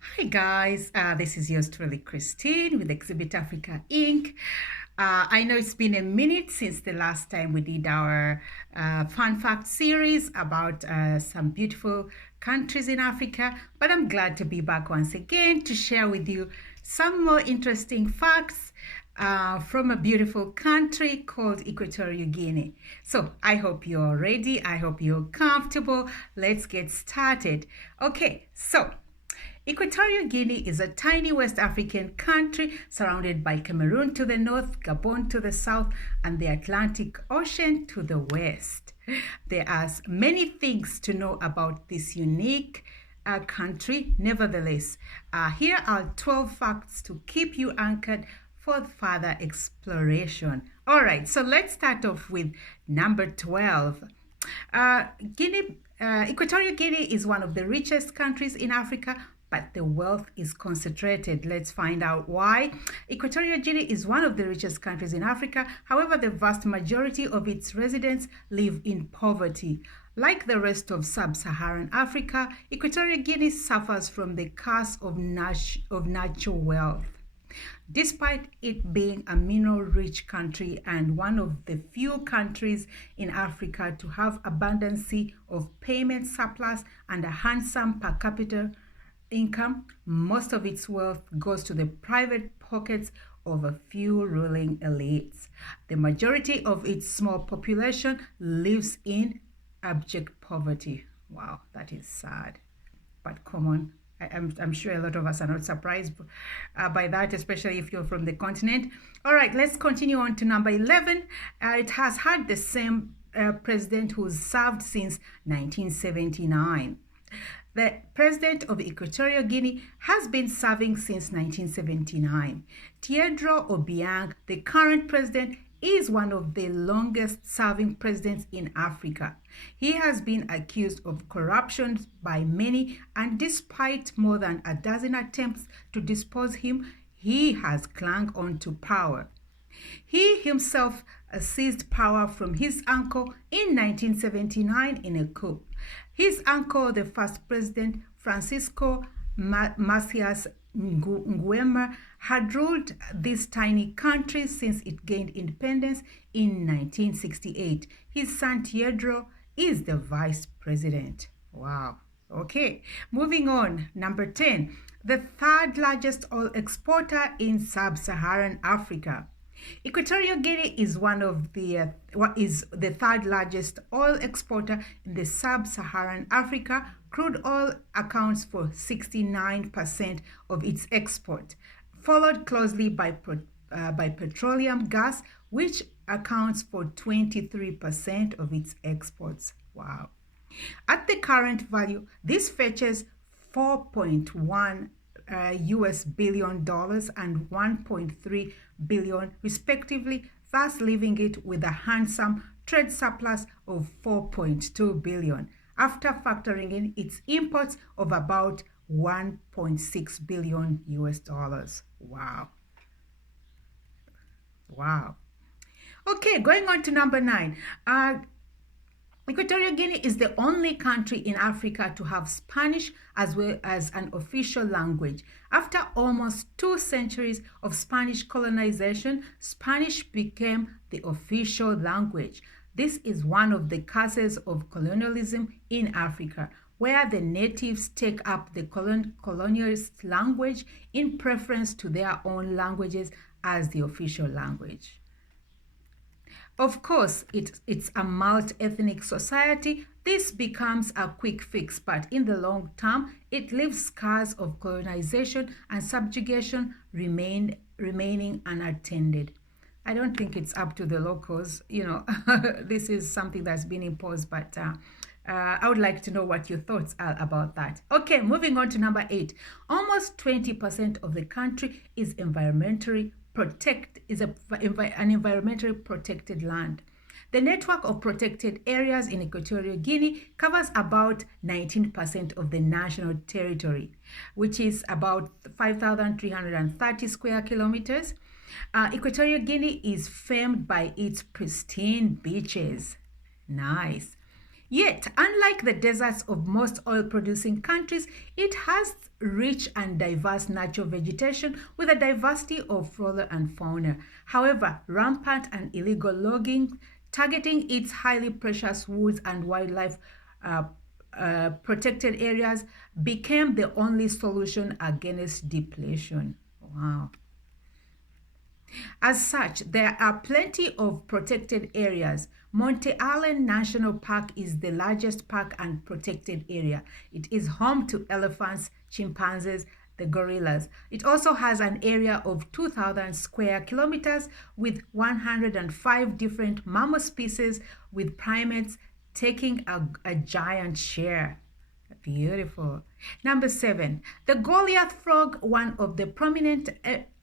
Hi guys, this is yours truly Christine with Exhibit Africa Inc. I know it's been a minute since the last time we did our fun fact series about some beautiful countries in Africa, but I'm glad to be back once again to share with you some more interesting facts from a beautiful country called Equatorial Guinea. So I hope you're ready. I hope you're comfortable. Let's get started. Okay, so Equatorial Guinea is a tiny West African country surrounded by Cameroon to the north, Gabon to the south, and the Atlantic Ocean to the west. There are many things to know about this unique country. Nevertheless, here are 12 facts to keep you anchored for further exploration. All right, so let's start off with number 12. Equatorial Guinea is one of the richest countries in Africa, but the wealth is concentrated. Let's find out why. Equatorial Guinea is one of the richest countries in Africa. However, the vast majority of its residents live in poverty. Like the rest of sub-Saharan Africa, Equatorial Guinea suffers from the curse of natural wealth. Despite it being a mineral-rich country and one of the few countries in Africa to have abundance of payment surplus and a handsome per capita income, most of its wealth goes to the private pockets of a few ruling elites. The majority of its small population lives in abject poverty. Wow, that is sad, but common. I'm sure a lot of us are not surprised by that, especially if you're from the continent. All right, let's continue on to number 11. It has had the same president who's served since 1979. The president of Equatorial Guinea has been serving since 1979. Teodoro Obiang, the current president, is one of the longest serving presidents in Africa. He has been accused of corruption by many, and despite more than a dozen attempts to depose him, he has clung on to power. He himself seized power from his uncle in 1979 in a coup. His uncle, the first president, Francisco Macias Nguema, had ruled this tiny country since it gained independence in 1968. His son Teodoro is the vice president. Wow. Okay, moving on. Number 10, the third largest oil exporter in sub-Saharan Africa. Equatorial Guinea is the third largest oil exporter in the sub-Saharan Africa. Crude oil accounts for 69% of its export, followed closely by petroleum gas, which accounts for 23% of its exports. Wow. At the current value, this fetches 4.1 US billion dollars and 1.3 billion respectively, thus leaving it with a handsome trade surplus of 4.2 billion after factoring in its imports of about 1.6 billion US dollars. Wow. Wow. Okay, going on to number 9. Equatorial Guinea is the only country in Africa to have Spanish as well as an official language. After almost 2 centuries of Spanish colonization, Spanish became the official language. This is one of the causes of colonialism in Africa, where the natives take up the colonialist language in preference to their own languages as the official language. Of course, it's a multi-ethnic society. This becomes a quick fix, but in the long term, it leaves scars of colonization and subjugation remaining unattended. I don't think it's up to the locals. This is something that's been imposed, but I would like to know what your thoughts are about that. Okay, moving on to number 8. Almost 20% of the country is an environmentally protected land. The network of protected areas in Equatorial Guinea covers about 19% of the national territory, which is about 5,330 square kilometers. Equatorial Guinea is famed by its pristine beaches. Nice. Yet, unlike the deserts of most oil-producing countries, it has rich and diverse natural vegetation with a diversity of flora and fauna. However, rampant and illegal logging targeting its highly precious woods and wildlife uh, protected areas became the only solution against depletion. Wow. As such, there are plenty of protected areas. Monte Allen National Park is the largest park and protected area. It is home to elephants, chimpanzees, the gorillas. It also has an area of 2,000 square kilometers with 105 different mammal species, with primates taking a giant share. Beautiful. Number 7, the Goliath frog, one of the prominent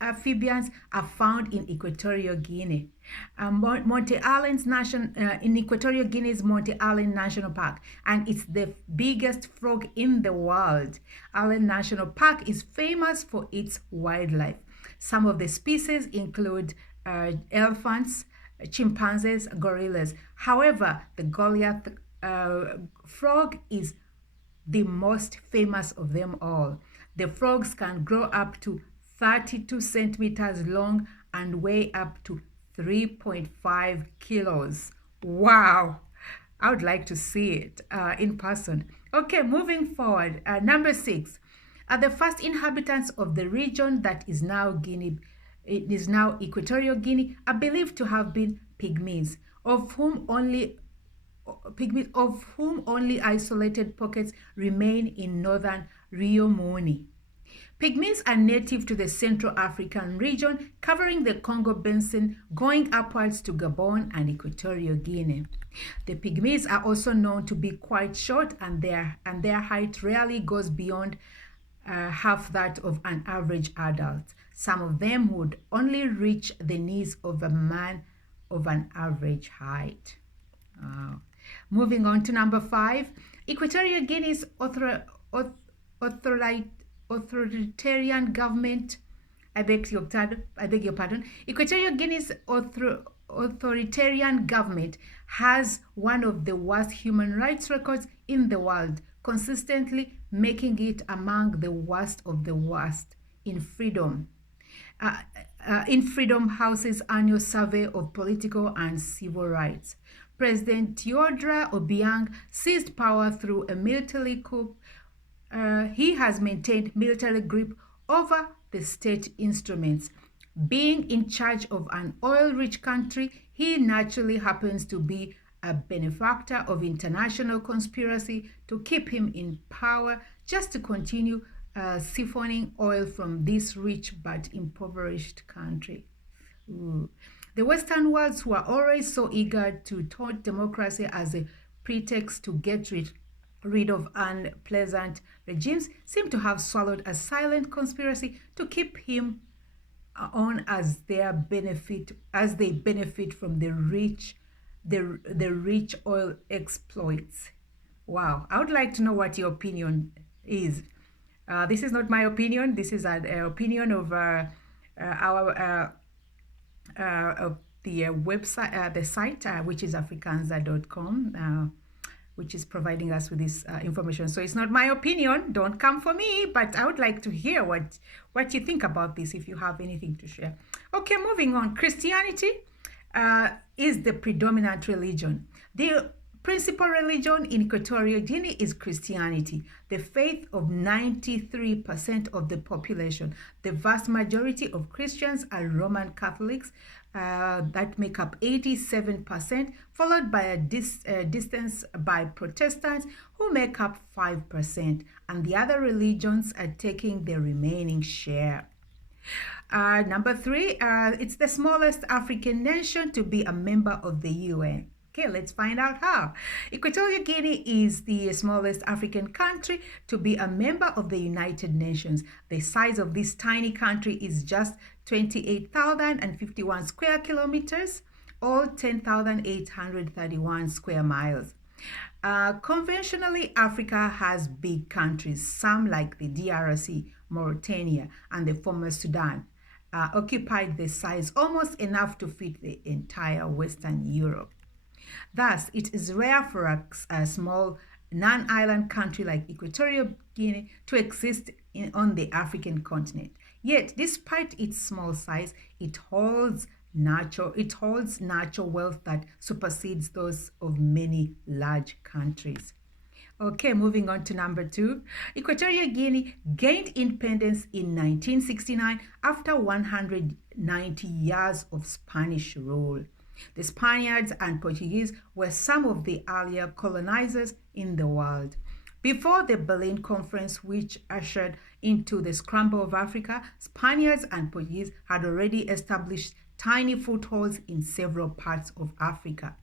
amphibians, are found in Equatorial Guinea. Monte Allen's in Equatorial Guinea's Monte Allen National Park, and it's the biggest frog in the world. Allen National Park is famous for its wildlife. Some of the species include elephants, chimpanzees, gorillas. However, the Goliath frog is the most famous of them all. The frogs can grow up to 32 centimeters long and weigh up to 3.5 kilos. Wow! I would like to see it in person. Okay, moving forward. Number 6. The first inhabitants of the region that is now Equatorial Guinea are believed to have been pygmies, of whom only isolated pockets remain in northern Rio Muni. Pygmies are native to the Central African region, covering the Congo Basin, going upwards to Gabon and Equatorial Guinea. The pygmies are also known to be quite short, and their height rarely goes beyond half that of an average adult. Some of them would only reach the knees of a man of an average height. Wow. Moving on to number 5, Equatorial Guinea's authoritarian government, I beg your pardon. Equatorial Guinea's authoritarian government has one of the worst human rights records in the world, consistently making it among the worst of the worst in Freedom House's annual survey of political and civil rights. President Teodora Obiang seized power through a military coup. He has maintained military grip over the state instruments. Being in charge of an oil-rich country, he naturally happens to be a benefactor of international conspiracy to keep him in power, just to continue siphoning oil from this rich but impoverished country. Ooh. The Western worlds, who are always so eager to taunt democracy as a pretext to get rid of unpleasant regimes, seem to have swallowed a silent conspiracy to keep him on as they benefit from the rich oil exploits. Wow, I would like to know what your opinion is. This is not my opinion. This is an opinion of the website, the site, which is africanza.com, which is providing us with this information. So it's not my opinion. Don't come for me, but I would like to hear what you think about this, if you have anything to share. Okay, moving on. Christianity is the predominant religion. The principal religion in Equatorial Guinea is Christianity, the faith of 93% of the population. The vast majority of Christians are Roman Catholics, that make up 87%, followed by a distance by Protestants, who make up 5%, and the other religions are taking the remaining share. Number 3, it's the smallest African nation to be a member of the UN. Okay, let's find out how. Equatorial Guinea is the smallest African country to be a member of the United Nations. The size of this tiny country is just 28,051 square kilometers, or 10,831 square miles. Conventionally, Africa has big countries, some like the DRC, Mauritania, and the former Sudan, occupied the size almost enough to fit the entire Western Europe. Thus, it is rare for a small non-island country like Equatorial Guinea to exist on the African continent. Yet, despite its small size, it holds natural wealth that supersedes those of many large countries. Okay, moving on to number 2. Equatorial Guinea gained independence in 1969 after 190 years of Spanish rule. The Spaniards and Portuguese were some of the earlier colonizers in the world. Before the Berlin Conference, which ushered into the scramble of Africa, Spaniards and Portuguese had already established tiny footholds in several parts of Africa.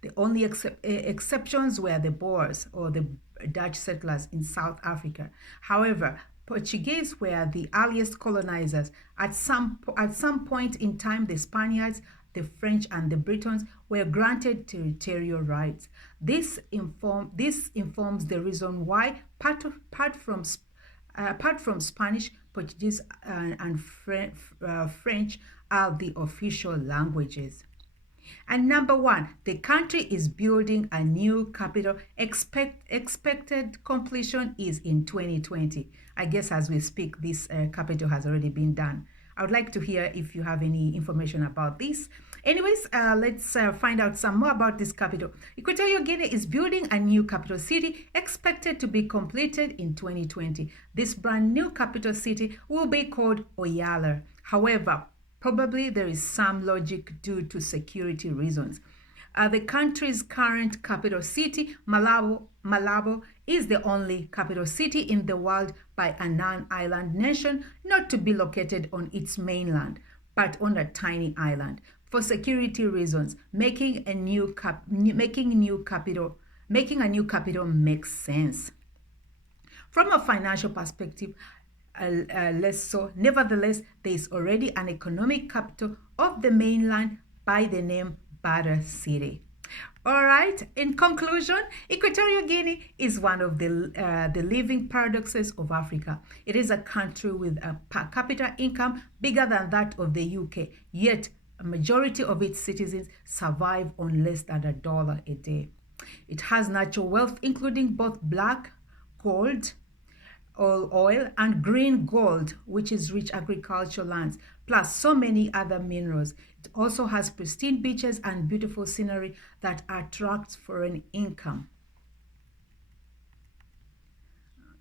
The only exceptions were the Boers or the Dutch settlers in South Africa. However, Portuguese were the earliest colonizers. At some point in time, the Spaniards, the French, and the Britons were granted territorial rights. This informs the reason why, apart from Spanish, Portuguese, and French are the official languages. And number 1, the country is building a new capital. Expected completion is in 2020. I guess as we speak, this capital has already been done. I would like to hear if you have any information about this. Anyways, let's find out some more about this capital. Equatorial Guinea is building a new capital city expected to be completed in 2020. This brand new capital city will be called Oyala. However, probably there is some logic due to security reasons. The country's current capital city, Malabo, is the only capital city in the world by a non-island nation not to be located on its mainland, but on a tiny island. For security reasons, making a new capital makes sense. From a financial perspective, less so. Nevertheless, there is already an economic capital of the mainland by the name Bada City. All right, in conclusion, Equatorial Guinea is one of the living paradoxes of Africa. It is a country with a per capita income bigger than that of the UK, yet a majority of its citizens survive on less than $1 a day. It has natural wealth, including both black gold, oil, and green gold, which is rich agricultural lands, plus so many other minerals. It also has pristine beaches and beautiful scenery that attracts foreign income.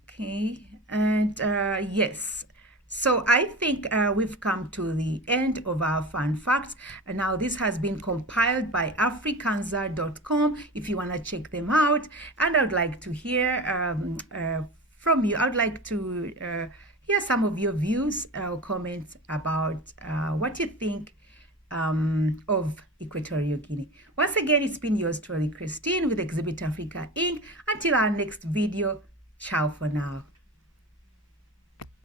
Okay, and yes, so I think we've come to the end of our fun facts. And now this has been compiled by africanza.com if you want to check them out. And I'd like to hear from you. I'd like to hear some of your views or comments about what you think of Equatorial Guinea. Once again, it's been yours truly, Christine, with Exhibit Africa Inc. Until our next video, ciao for now.